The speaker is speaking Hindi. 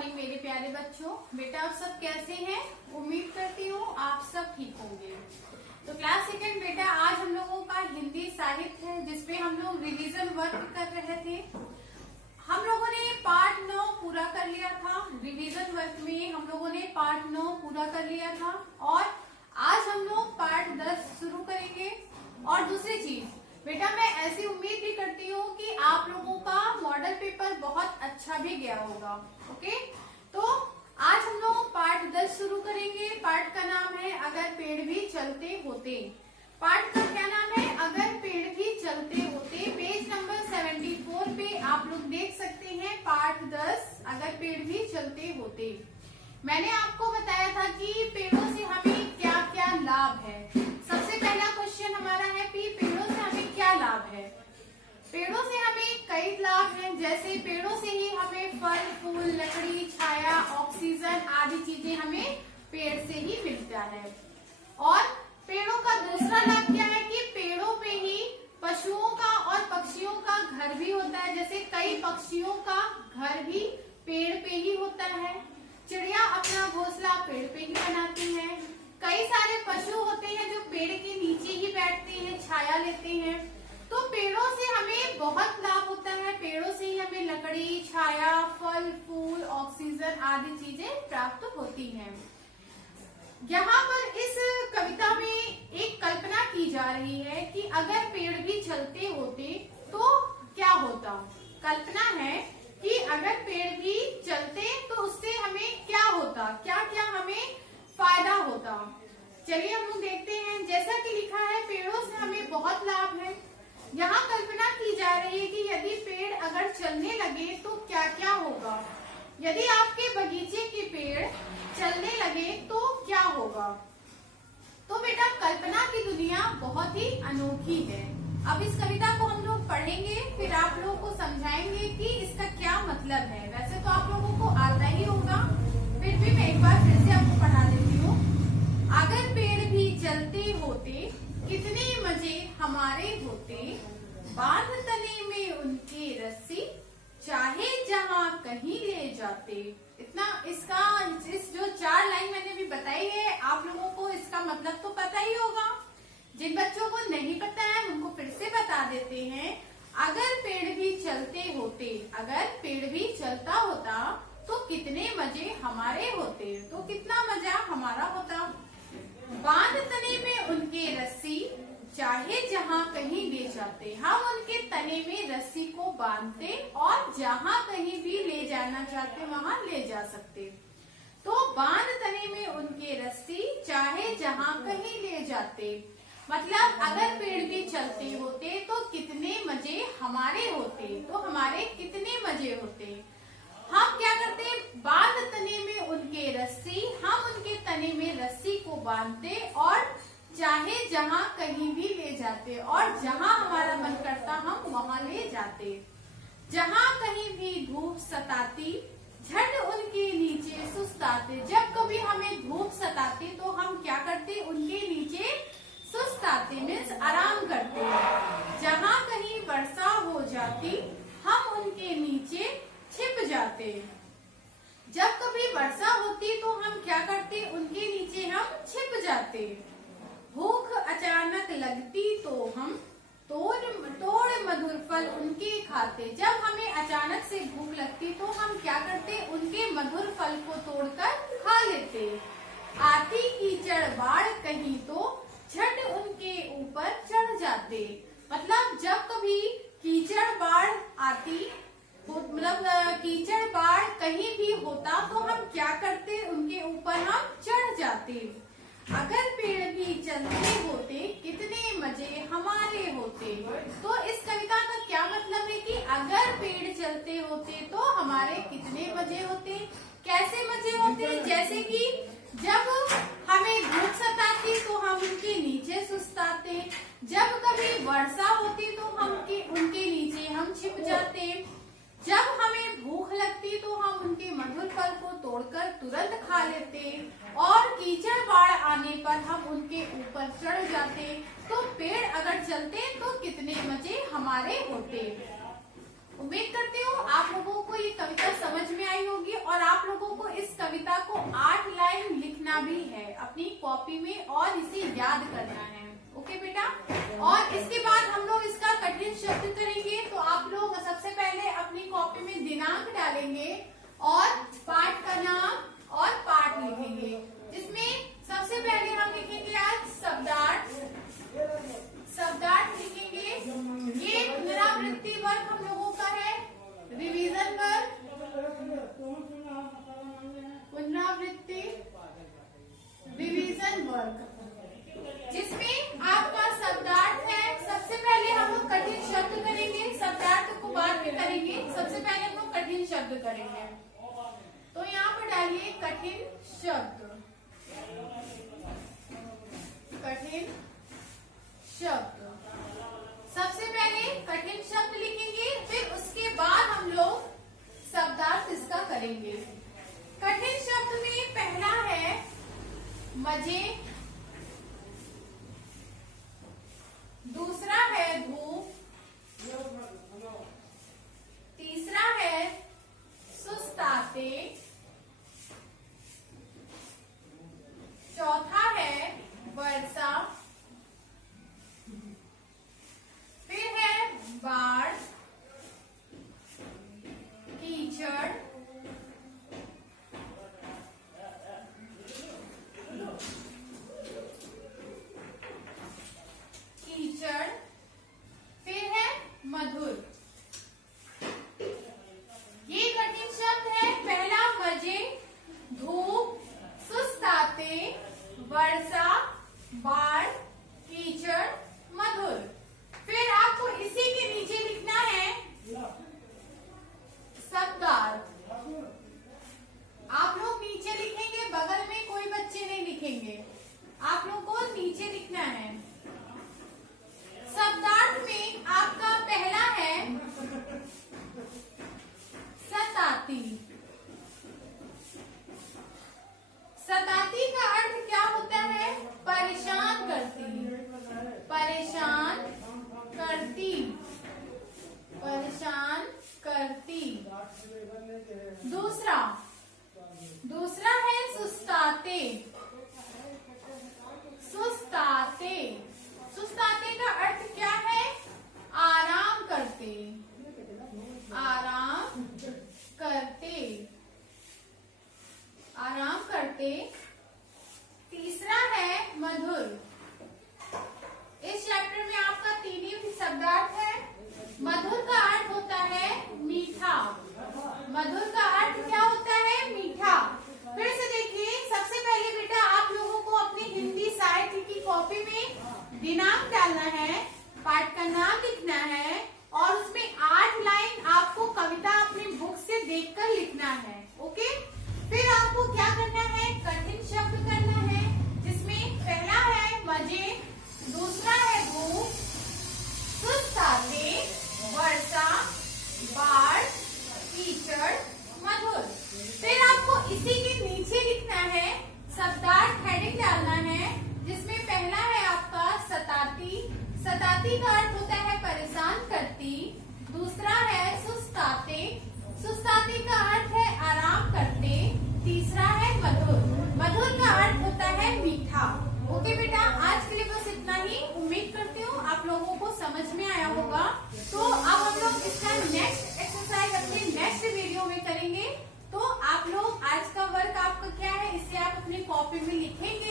मॉर्निंग मेरे प्यारे बच्चों। बेटा आप सब कैसे हैं? उम्मीद करती हूँ आप सब ठीक होंगे। तो क्लास सेकंड बेटा आज हम लोगों का हिंदी साहित्य है, जिसपे हम लोग रिवीजन वर्क कर रहे थे। हम लोगों ने पार्ट 9 पूरा कर लिया था। रिवीजन वर्क में हम लोगों ने पार्ट 9 पूरा कर लिया था और आज हम लोग पार्ट 10 शुरू करेंगे। और दूसरी चीज बेटा, मैं ऐसी उम्मीद भी करती हूँ कि आप लोगों का मॉडल पेपर बहुत अच्छा भी गया होगा। ओके, तो आज हम लोग पार्ट 10 शुरू करेंगे। पार्ट का नाम है अगर पेड़ भी चलते होते। पार्ट का क्या नाम है? अगर पेड़ भी चलते होते। पेज नंबर 74 पे आप लोग देख सकते हैं पार्ट 10 अगर पेड़ भी चलते होते। मैंने आपको बताया था कि पेड़ों से हमें क्या क्या लाभ है। सबसे पहला क्वेश्चन हमारा है कि पेड़ों से हमें क्या लाभ है। पेड़ों से हमें कई लाभ हैं, जैसे पेड़ों से ही हमें फल फूल लकड़ी छाया ऑक्सीजन आदि चीजें हमें पेड़ से ही मिलता है। और पेड़ों का दूसरा लाभ क्या है कि पेड़ों पे ही पशुओं का और पक्षियों का घर भी होता है। जैसे कई पक्षियों का घर भी पेड़ पे ही होता है। चिड़िया अपना घोंसला पेड़ पे ही बनाती है। कई सारे पशु होते हैं जो पेड़ के नीचे ही बैठते हैं, छाया लेते हैं। तो पेड़ों से हमें बहुत लाभ होता है। पेड़ों से ही हमें लकड़ी छाया फल फूल ऑक्सीजन आदि चीजें प्राप्त होती हैं। यहाँ पर इस कविता में एक कल्पना की जा रही है कि अगर पेड़ भी चलते होते तो क्या होता। कल्पना है कि अगर पेड़ भी चलते तो उससे हमें क्या होता, क्या क्या हमें फायदा होता। चलिए हम लोग देखते हैं। जैसा कि लिखा है पेड़ों से हमें बहुत लाभ है। यहाँ कल्पना की जा रही है कि यदि पेड़ अगर चलने लगे तो क्या क्या होगा। यदि आपके बगीचे के पेड़ चलने लगे तो क्या होगा। तो बेटा कल्पना की दुनिया बहुत ही अनोखी है। अब इस कविता को हम लोग पढ़ेंगे, फिर आप लोगों को समझाएंगे कि इसका क्या मतलब है। वैसे तो आप लोगों को आता ही होगा, फिर भी मैं एक बार फिर से आपको पढ़ा देती हूँ। अगर पेड़ भी चलते होते कितने मजे हमारे होते। बांध तने में उनके रस्सी चाहे जहाँ कहीं ले जाते। इतना इसका इस जो 4 लाइन मैंने भी बताई है, आप लोगों को इसका मतलब तो पता ही होगा। जिन बच्चों को नहीं पता है उनको फिर से बता देते हैं। अगर पेड़ भी चलते होते, अगर पेड़ भी चलता होता तो कितने मजे हमारे होते। तो कितना मजा हमारा होता। बांध तने में उनके रस्सी चाहे जहाँ कहीं ले जाते। हम उनके तने में रस्सी को बांधते और जहाँ कहीं भी ले जाना चाहते वहाँ ले जा सकते। तो बांध तने में उनके रस्सी चाहे जहाँ कहीं ले जाते, मतलब अगर पेड़ भी चलते होते तो कितने मजे हमारे होते। तो हमारे कितने मजे होते। हम क्या करते, बांध तने में उनके रस्सी, हम उनके तने में रस्सी को बांधते और चाहे जहाँ कहीं भी ले जाते और जहाँ हमारा मन करता हम वहाँ ले जाते। जहाँ कहीं भी धूप सताती झट उनके नीचे सुस्ताते। जब कभी हमें धूप सताती तो हम क्या करते, उनके नीचे सुस्ताते मीन्स आराम करते। जहाँ कहीं वर्षा हो जाती हम उनके नीचे छिप जाते। जब कभी वर्षा होती तो हम क्या करते, उनके नीचे हम छिप जाते। भूख अचानक लगती तो हम तोड़ मधुर फल उनके खाते। जब हमें अचानक से भूख लगती तो हम क्या करते, उनके मधुर फल को तोड़कर खा लेते। आती कीचड़ बाढ़ कहीं तो झट उनके ऊपर चढ़ जाते। मतलब जब कभी कीचड़ बाढ़ आती, मतलब कीचड़ बाढ़ कहीं भी होता तो हम क्या करते, उनके ऊपर हम चढ़ जाते। अगर पेड़ भी चलते होते कितने मजे हमारे होते। तो इस कविता का क्या मतलब है कि अगर पेड़ चलते होते तो हमारे कितने मजे होते। कैसे मजे होते, जैसे कि जब हमें धूप सताती तो हम उनके नीचे सुस्ताते। जब कभी वर्षा होती तो हम उनके नीचे हम छिप जाते। जब हमें भूख लगती तो हम उनके मधुर फल को तोड़कर तुरंत खा लेते और कीचड़ बाढ़ आने पर हम उनके ऊपर चढ़ जाते। तो पेड़ अगर चलते तो कितने मजे हमारे होते। उम्मीद करती हूँ आप लोगों को ये कविता समझ में आई होगी और आप लोग लिखना भी है अपनी कॉपी में और इसे याद करना है। ओके बेटा, और इसके बाद हम लोग इसका कठिन शब्द करेंगे। तो आप लोग सबसे पहले अपनी कॉपी में दिनांक डालेंगे और पाठ का नाम और पाठ लिखेंगे, जिसमें सबसे पहले हम लिखेंगे आज शब्दार्थ। शब्दार्थ लिखेंगे। ये पुनरावृत्ति वर्ग हम लोगों का है, रिवीजन वर्ग, पुनरावृत्ति रिवीजन वर्ग, जिसमें आपका शब्दार्थ है। सबसे पहले हम लोग कठिन शब्द करेंगे, शब्दार्थ को बाद में करेंगे। सबसे पहले हम लोग कठिन शब्द करेंगे। तो यहाँ पर डालिए कठिन शब्द, कठिन शब्द। सबसे पहले कठिन शब्द लिखेंगे, फिर उसके बाद हम लोग शब्दार्थ इसका करेंगे। कठिन शब्द में पहला है मजे, दूसरा है धूप, तीसरा है सुस्ताते, चौथा है वर्षा, फिर है बाढ़, कीचड़, फिर है मधुर। ये कठिन शब्द है। पहला मजे, धूप, सुस्ताते, वर्षा, बाढ़, कीचड़, मधुर। फिर आपको इसी के नीचे लिखना है शब्दार्थ। आप लोग नीचे लिखेंगे, बगल में कोई बच्चे नहीं लिखेंगे, आप लोग को नीचे लिखना है। शब्दार्थ में आपका पहला है सताती। सताती का अर्थ क्या होता है? परेशान करती, परेशान करती, परेशान करती। दूसरा है सुस्ताते, सुस्ताते। सुस्ताते का अर्थ क्या है? आराम करते, आराम करते, आराम करते। तीसरा है मधुर। इस चैप्टर में आपका 3 ही शब्दार्थ है। मधुर का अर्थ होता है मीठा। मधुर का अर्थ क्या होता है? मीठा। फिर से देखिए, सबसे पहले बेटा आप लोगों को अपनी हिंदी साहित्य की कॉपी में दिनांक डालना है, पाठ का नाम लिखना है और उसमें 8 लाइन आपको कविता अपनी बुक से देखकर लिखना है। ओके, फिर आपको क्या करना है? कठिन शब्द करना है, जिसमें पहला है मजे, दूसरा है धूप, सुस्ताते, वर्षा, बाढ़, कीचड़, मधुर। फिर आपको इसी के नीचे लिखना है शब्दार्थ, हेडिंग डालना है, जिसमें पहला है आपका सताती। सताती का अर्थ होता है परेशान करती। दूसरा है सुस्ताते, सुस्ताते का अर्थ है आराम करते। तीसरा है मधुर, मधुर का अर्थ होता है मीठा। ओके बेटा, आज के लिए बस इतना ही। उम्मीद करती हूँ आप लोगों को समझ में आया होगा। तो अब हम लोग इसका नेक्स्ट एक्सरसाइज अपने नेक्स्ट वीडियो में करेंगे। तो आप लोग आज का वर्क आपका क्या है, इसे आप अपनी कॉपी में लिखेंगे